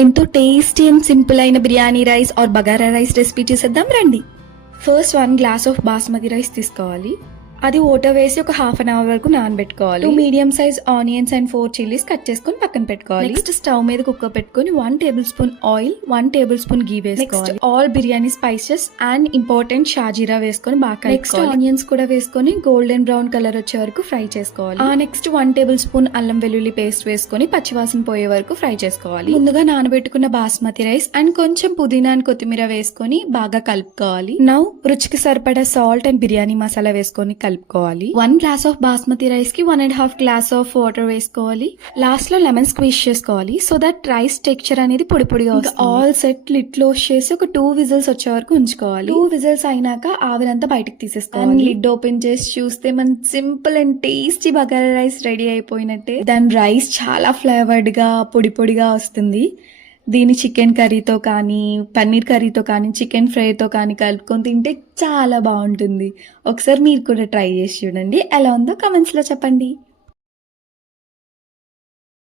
ఎంతో tasty and simple అయిన biryani rice or bagara rice recipe చేసేద్దాం రండి. First 1 glass of basmati rice తీసుకోవాలి. అది వాటర్ వేసి ఒక హాఫ్ అన్ అవర్ వరకు నానబెట్టుకోవాలి. 2 medium size onions and 4 chillies cut చేసుకొని పక్కన పెట్టుకోవాలి. నెక్స్ట్ స్టవ్ మీద కుక్కర్ పెట్టుకొని 1 tablespoon oil, 1 tablespoon ghee వేసుకోవాలి. All biryani spices and important shahjeera వేసుకొని బాగా నెక్స్ట్ ఆనియన్స్ కూడా వేసుకొని గోల్డెన్ బ్రౌన్ కలర్ వచ్చే వరకు ఫ్రై చేసుకోవాలి. నెక్స్ట్ 1 టేబుల్ స్పూన్ అల్లం వెల్లుల్లి పేస్ట్ వేసుకొని పచ్చివాసన పోయే వరకు ఫ్రై చేసుకోవాలి. ముందుగా నానబెట్టుకున్న బాస్మతి రైస్ అండ్ కొంచెం పుదీనా అండ్ కొత్తిమీర వేసుకొని బాగా కలుపుకోవాలి. నౌ రుచికి సరిపడా సాల్ట్ అండ్ బిర్యానీ మసాలా వేసుకొని కలుపుకోవాలి. 1 గ్లాస్ ఆఫ్ బాస్మతి రైస్ కి 1.5 గ్లాస్ ఆఫ్ వాటర్ వేసుకోవాలి. లాస్ట్ లో లెమన్ స్క్వీజ్ చేసుకోవాలి సో దట్ రైస్ టెక్స్చర్ అనేది పొడి పొడిగా వస్తుంది. ఆల్ సెట్ లిడ్ క్లోజ్ చేసి ఒక 2 విజిల్స్ వచ్చే వరకు ఉంచుకోవాలి. 2 విజిల్స్ అయినాక ఆవిరంతా బయటకు తీసేసుకోవాలి. లిడ్ ఓపెన్ చేసి చూస్తే మన simple and tasty bagara rice ready అయిపోయినట్టే. దాని రైస్ చాలా ఫ్లేవర్డ్ గా పొడి పొడిగా వస్తుంది. దీన్ని చికెన్ కర్రీతో కానీ, పన్నీర్ కర్రీతో కానీ, చికెన్ ఫ్రైతో కానీ కలుపుకొని తింటే చాలా బాగుంటుంది. ఒకసారి మీరు కూడా ట్రై చేసి చూడండి. ఎలా ఉందో కమెంట్స్లో చెప్పండి.